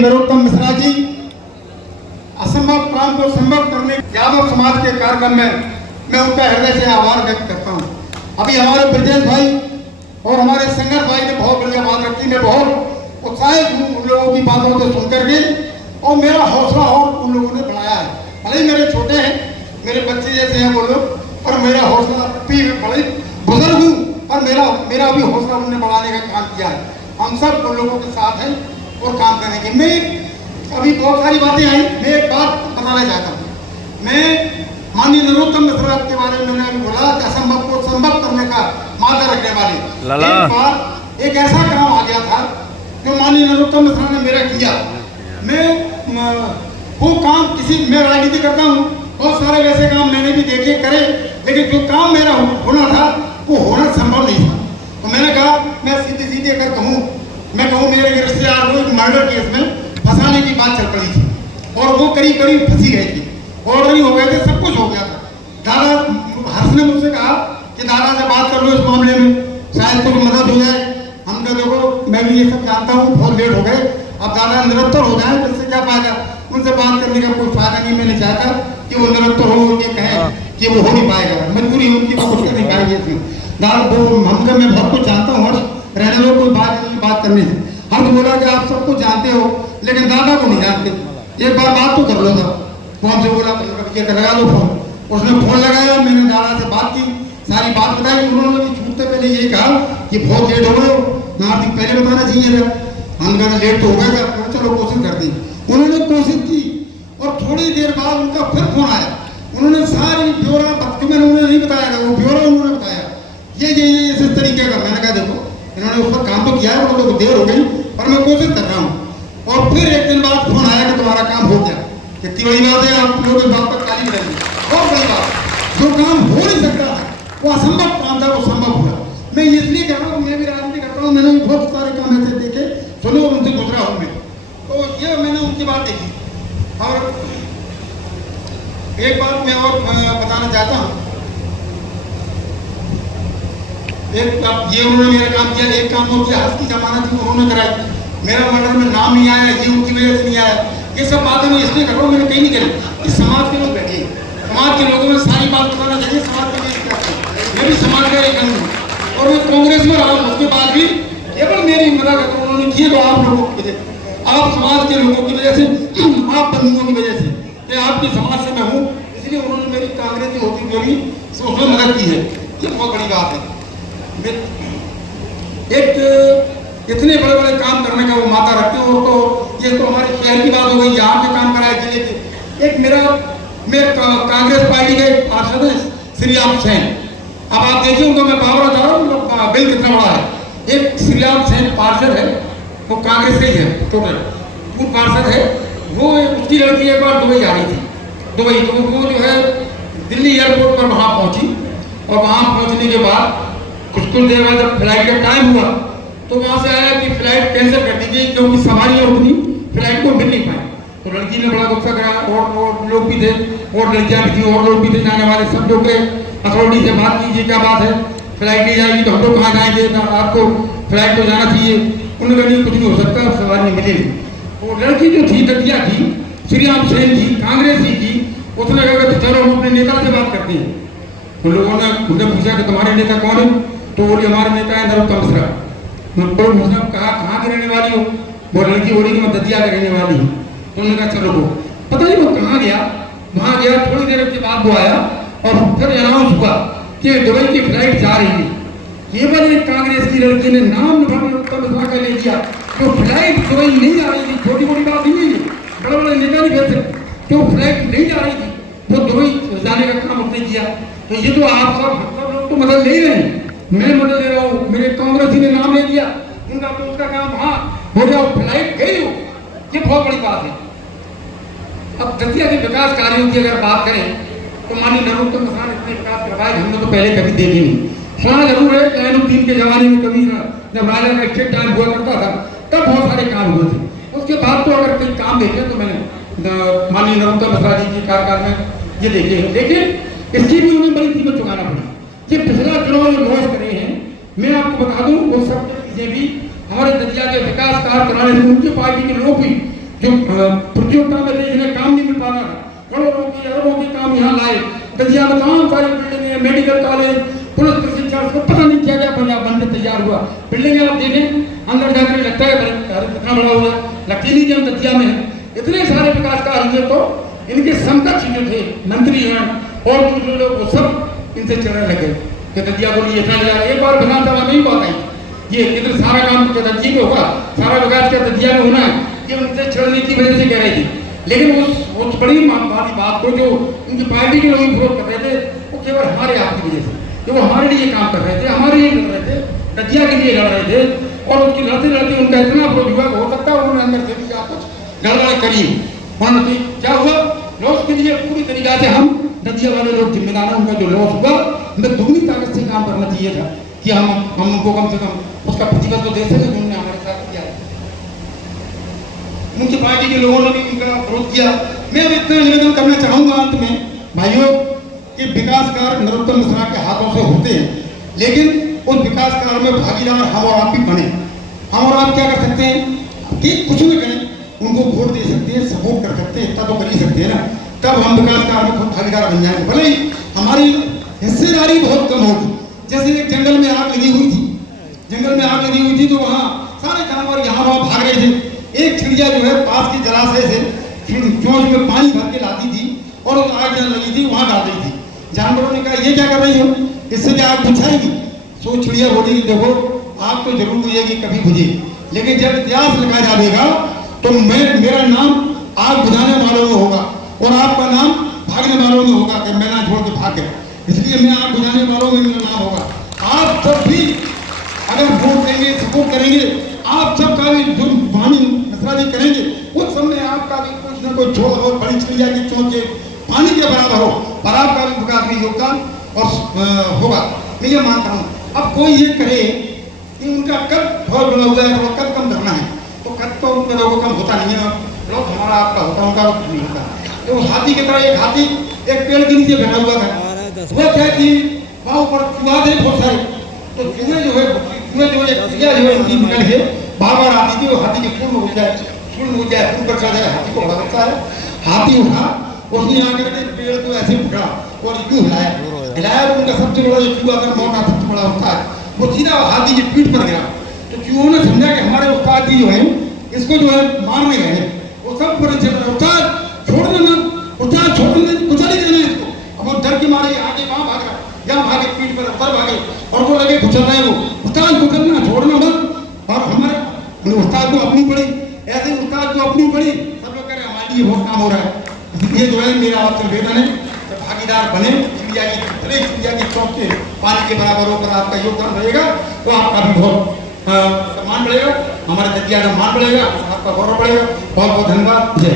नरोत्तम मिश्रा जी असंभव काम को संभव करने यादव समाज के कार्यक्रम में मैं उनका हृदय से आभार व्यक्त करता हूँ। अभी हमारे ब्रजेश भाई और हमारे संगत भाई ने बहुत बढ़िया बात रखी। मैं बहुत उत्साहित हूँ उन लोगों की बातों को सुनकर के, और मेरा हौसला और उन लोगों ने बढ़ाया है। भले ही मेरे छोटे हैं, मेरे बच्चे जैसे हैं वो लोग, पर मेरा हौसला भी बड़े बुजुर्ग हूँ, पर मेरा भी हौसला उन्होंने बढ़ाने का काम किया है। हम सब उन लोगों के साथ हैं और काम करेंगे। मैं अभी बहुत सारी बातें आई, मैं एक बात बताना चाहता हूँ। मैं माननीय नरोत्तम मिश्रा के बारे में मैंने बोला कि असंभव को संभव करने का मादा रखने वाले। एक बार एक ऐसा काम आ गया था जो माननीय नरोत्तम मिश्रा ने मेरा किया। मैं वो काम मैं राजनीति करता हूँ, बहुत सारे वैसे काम मैंने भी देखे करे, लेकिन जो काम मेरा होना था वो होना संभव नहीं था। तो मैंने कहा मैं सीधे अगर कहूँ मेरे रिश्तेदार को एक मर्डर केस में फंसाने की बात चल पड़ी थी, और वो करीब फंसी गई थी, ऑर्डर ही हो गए थे, सब कुछ हो गया था। दादा हर्ष ने मुझसे कहा कि दादा से बात कर लो इस मामले में, शायद कुछ मदद हो जाए। हमने देखो मैं भी ये सब जानता हूँ, बहुत लेट हो गए, अब दादा निरंतर हो जाए तो इससे क्या फायदा, उनसे बात करने का कोई फायदा नहीं। मैंने चाहता कि वो निरंतर हो, उनके कहें कि वो हो नहीं पाएगा, मजबूरी उनकी वो कुछ कर नहीं पाएगी इसमें। दादा हमको मैं बहुत कुछ जानता हूँ, हर्ष रहने दो, कोई बात करने से। हर्ष बोला कि आप सब कुछ जानते हो लेकिन दादा को नहीं जानते, एक बार बात तो कर लो था। फोन से बोला लगा लो फोन, उसने फोन लगाया, मैंने दादा से बात की, सारी बात बताई। उन्होंने छूटते पहले यही कहा कि बहुत लेट हो गए, नार्थिक पहले बताना चाहिए था। हम कहा लेट तो हो गया था, चलो कोशिश करते हैं। उन्होंने कोशिश की और थोड़ी देर बाद उनका फिर फोन आया। उन्होंने सारी ब्यौरा मैंने उन्हें नहीं बताया था, वो ब्यौरा उन्होंने बताया ये इस तरीके का। मैंने कहा देखो इन्होंने उस पर काम तो किया है, वो लोग देर हो गई पर मैं कोशिश कर रहा हूँ। और फिर एक दिन बाद फोन आया कि तुम्हारा काम हो गया। कितनी बड़ी बात है, आप लोग इस बात पर ताली बजाएंगे, बहुत बड़ी बात। जो काम हो नहीं सकता था वो असंभव काम था, वो संभव हुआ। मैं इसलिए कह रहा हूँ, मैं भी राजनीति करता हूँ, मैंने बहुत सारे काम ऐसे देखे सुनो और उनसे गुजरा हूँ मैं, तो ये मैंने उनकी बात देखी। और एक बात मैं और बताना चाहता हूँ, ये उन्होंने मेरा काम किया, एक काम वो किया, हर्ष की जमानत थी उन्होंने कराई, मेरा मर्डर में नाम नहीं आया, ये उनकी वजह से नहीं आया। ये सब बातें मैं इसलिए कर रहा हूँ, मैंने कहीं नहीं करी। इस समाज के लोग बैठे, समाज के लोगों में सारी बात बताना चाहिए, समाज के लिए क्या है। मैं भी समाज का एक हूँ और मैं कांग्रेस में रहा हूँ, उसके बाद भी केवल मेरी मदद उन्होंने की तो आप लोगों की वजह से, आप समाज के लोगों की वजह से, आप बंधुओं की वजह से, आपकी समाज से मैं हूँ, इसलिए उन्होंने मेरी कांग्रेस होती हुई भी उसमें मदद की है। ये बहुत बड़ी बात है। एक इतने बड़े बड़े काम करने का वो माता रखते हो, तो ये तो हमारे शहर की बात हो गई, यहाँ के काम कराए जिले के। एक मेरे कांग्रेस पार्टी के पार्षद है श्रीराम सेन। अब आप देखिए उनका मैं पावर बता रहा हूँ, बिल कितना बड़ा है। एक श्रीराम सेन पार्षद है, वो कांग्रेस से ही है, टोटल पूर्व पार्षद है। वो उसकी लड़की एक बार दुबई आ रही थी, दुबई, तो वो जो है दिल्ली एयरपोर्ट पर वहाँ पहुँची, और वहाँ पहुँचने के बाद कुछ देर बाद जब फ्लाइट का टाइम हुआ तो वहाँ से आया कि फ्लाइट कैंसिल कर दीजिए, क्योंकि सवारियाँ उतनी फ्लाइट को मिल नहीं पाई। तो लड़की ने बड़ा गुस्सा करा, और लोग भी थे, और लड़कियाँ भी थी, और लोग भी थे जाने वाले, सब लोग के अथॉरिटी से बात कीजिए, क्या बात है, फ्लाइट नहीं जाएगी तो हम लोग कहाँ जाएंगे, आपको फ्लाइट को जाना चाहिए। उन्होंने कहा कुछ नहीं हो सकता, सवारी मिलेगी। और लड़की जो थी दतिया की, श्रीराम सेन जी, कांग्रेस ही की, उसने कहा चलो हम अपने नेता से बात करते हैं। तो लोगों ने उनसे पूछा कि तुम्हारे नेता कौन है, तो बोली हमारे नेता है नरोत्तम मिश्रा। उसने कहा कहाँ की रहने वाली हो, वो लड़की बोली कि मैं दतिया की रहने वाली हूँ। तो उन्होंने कहा चलो वो पता नहीं वो कहाँ गया, वहाँ गया, थोड़ी देर के बाद वो आया और फिर अनाउंस हुआ कि दुबई की फ्लाइट जा रही है। केवल एक कांग्रेस की लड़की ने नाम नरोत्तम मिश्रा का ले दिया, तो फ्लाइट दुबई नहीं जा रही थी। छोटी मोटी बात नहीं है, बड़े बड़े नेता नहीं भेज सकते, तो फ्लाइट नहीं जा रही थी, तो दुबई जाने का काम उसने किया। तो ये तो आप सब लोग तो मदद ले रहे हैं, मैं मदद ले रहा हूँ, मेरे कांग्रेस ने नाम ले दिया, उनका काम हाँ हो जाओ, फ्लाइट गई हो, ये बहुत बड़ी बात है। अब दतिया के विकास कार्यों की अगर बात करें तो माननीय नरोत्तम मिश्रा ने इतने विकास करवाए हमने तो पहले कभी देखे नहीं। सुना जरूर है कैनुद्दीन के जमाने में कभी जब राजा का स्टेट टाइम हुआ करता था तब बहुत सारे काम हुए थे। उसके बाद तो अगर कोई काम देखे तो मैंने माननीय नरोत्तम मिश्रा जी के कार्यकाल में ये देखे हैं, लेकिन इसकी भी उन्हें बड़ी कीमत चुकाना पड़ी। ये पिछला चुनाव जो लॉन्च करे हैं, मैं आपको बता दूं वो सब चीजें भी हमारे दतिया के विकास कार्य कराने से उनकी पार्टी के लोग भी जो प्रतियोगिता में थे जिन्हें काम नहीं मिल पा रहा, करोड़ों की अरबों की काम यहाँ लाए। दतिया में तमाम सारी बिल्डिंग, मेडिकल कॉलेज, पुलिस प्रशिक्षण, सब पता नहीं क्या क्या बनने तैयार हुआ। बिल्डिंग आप देखें अंदर जाकर लगता है कितना बड़ा हुआ, लगती नहीं कि हम दतिया में हैं। इतने सारे विकास कार्य हुए तो इनके समकक्ष जो थे मंत्री हैं और दूसरे लोग वो सब इनसे चलने लगे कि दतिया को लिए इतना ले जा। एक बार विधानसभा में ही बात आई, ये कितने सारा काम दतिया में होगा, सारा विकास क्या दतिया में होना है, कि उनसे चढ़ने की वजह से कह रही थी। लेकिन उस बड़ी वाली बात को जो उनकी पार्टी के लोग विरोध कर रहे थे, वो केवल हमारे आप की वजह से, जो वो हमारे लिए काम कर रहे थे, हमारे लिए लड़ रहे थे, दतिया के लिए लड़ रहे थे। और उसकी लड़ते लड़ते उनका इतना विरोध हुआ, हो सकता है उन्होंने अंदर से भी क्या कुछ गड़बड़ करी। उन्होंने क्या हुआ, लॉस के लिए पूरी तरीका से हम दतिया वाले लोग जिम्मेदार हैं। उनका जो लॉस हुआ उनमें दुगनी ताकत से काम करना चाहिए था कि हम उनको कम से कम उसका प्रतिफल तो दे सके जो उन्होंने हमारे साथ किया। मुख्य पार्टी के लोगों ने भी उनका विरोध किया। मैं अब इतना निवेदन करना चाहूंगा अंत में भाइयों कि विकास कार्य नरोत्तम मिश्रा के हाथों से होते हैं, लेकिन उस विकास कार्य में भागीदार हम और आप भी बने। हम और आप क्या कर सकते हैं कि कुछ भी करें, उनको वोट दे सकते हैं, सपोर्ट कर सकते हैं, इतना तो कर ही सकते हैं ना। तब हम विकास कार्य में खुद भागीदार बन जाएंगे। भले ही हमारी हिस्सेदारी बहुत कम होगी। जैसे एक जंगल में आग लगी हुई थी, जंगल में आग लगी हुई थी तो वहाँ सारे जानवर यहाँ वहाँ भाग रहे थे। एक चिड़िया जो है पास के जलाशय से चोंच में पानी भर के लाती थी और उस आग जहाँ लगी थी वहाँ डाल रही थी। जानवरों ने कहा ये क्या कर रही हो, इससे क्या आग बुझाएगी? सो चिड़िया बोली देखो आग तो जरूर बुझेगी, कभी बुझेगी, लेकिन जब इतिहास लिखा जाएगा तो मेरा नाम आग बुझाने वालों में होगा और आपका नाम भागने वालों में होगा कि मैं ना छोड़ के भाग गया। इसलिए मैं आग बुझाने वालों में मेरा नाम होगा। आप सब भी अगर वोट देंगे, सपोर्ट करेंगे, आप सबका भी जो वाणी मिश्रा जी करेंगे, उस समय आपका भी कुछ न कुछ छोड़ और बड़ी चिड़िया की चोंच के पानी के बराबर हो, पर आपका भी विकास में योगदान और होगा। मैं ये मानता हूँ। अब कोई ये कहे कि उनका कद बहुत बड़ा हुआ है तो कद कम करना है, तो कद तो उनका लोगों कम होता नहीं है, लोग हमारा आपका होता, उनका नहीं होता। तो हाथी की तरह एक हाथी एक पेड़ के नीचे बैठा हुआ था, वह क्या कि वहाँ ऊपर चूहा थे बहुत सारे, तो चूहे जो है चिड़िया जो है उनकी निकल के बार बार आती थी, वो हाथी के फूल में घुस जाए, फूल में घुस जाए, फूल पर चढ़ जाए, हाथी को बड़ा लगता है। हाथी उठा, उसने आकर के पेड़ को ऐसे पकड़ा और यूं हिलाया तो उनका सबसे बड़ा जो चूहा अगर मौका सबसे बड़ा होता है वो सीधा हाथी की पीठ पर गिरा। तो चूहों ने समझा कि हमारे उस्ताद जी जो है इसको जो है मारने गए हैं, वो सब पूरे उस्ताद छोड़ना ना, उस्ताद छोड़ने कुछ नहीं देना इसको। अब वो डर के मारे आगे वहाँ भाग रहा, यहाँ भागे पीठ पर ऊपर भागे और वो लगे कुचल रहे, वो उस्ताद कुचलना छोड़ना मत। और हमारे उस्ताद को अपनी पड़ी, ऐसे उस्ताद को अपनी पड़ी, सब लोग कह रहे हमारे लिए बहुत काम हो रहा है। इसलिए जो है मेरा आपसे निवेदन है भागीदार बने। चिड़िया की चौक के पानी के बराबर होकर आपका योगदान रहेगा तो आपका भी बहुत सम्मान बढ़ेगा, हमारे दतिया का मान बढ़ेगा, आपका गौरव बढ़ेगा। बहुत बहुत धन्यवाद। जय।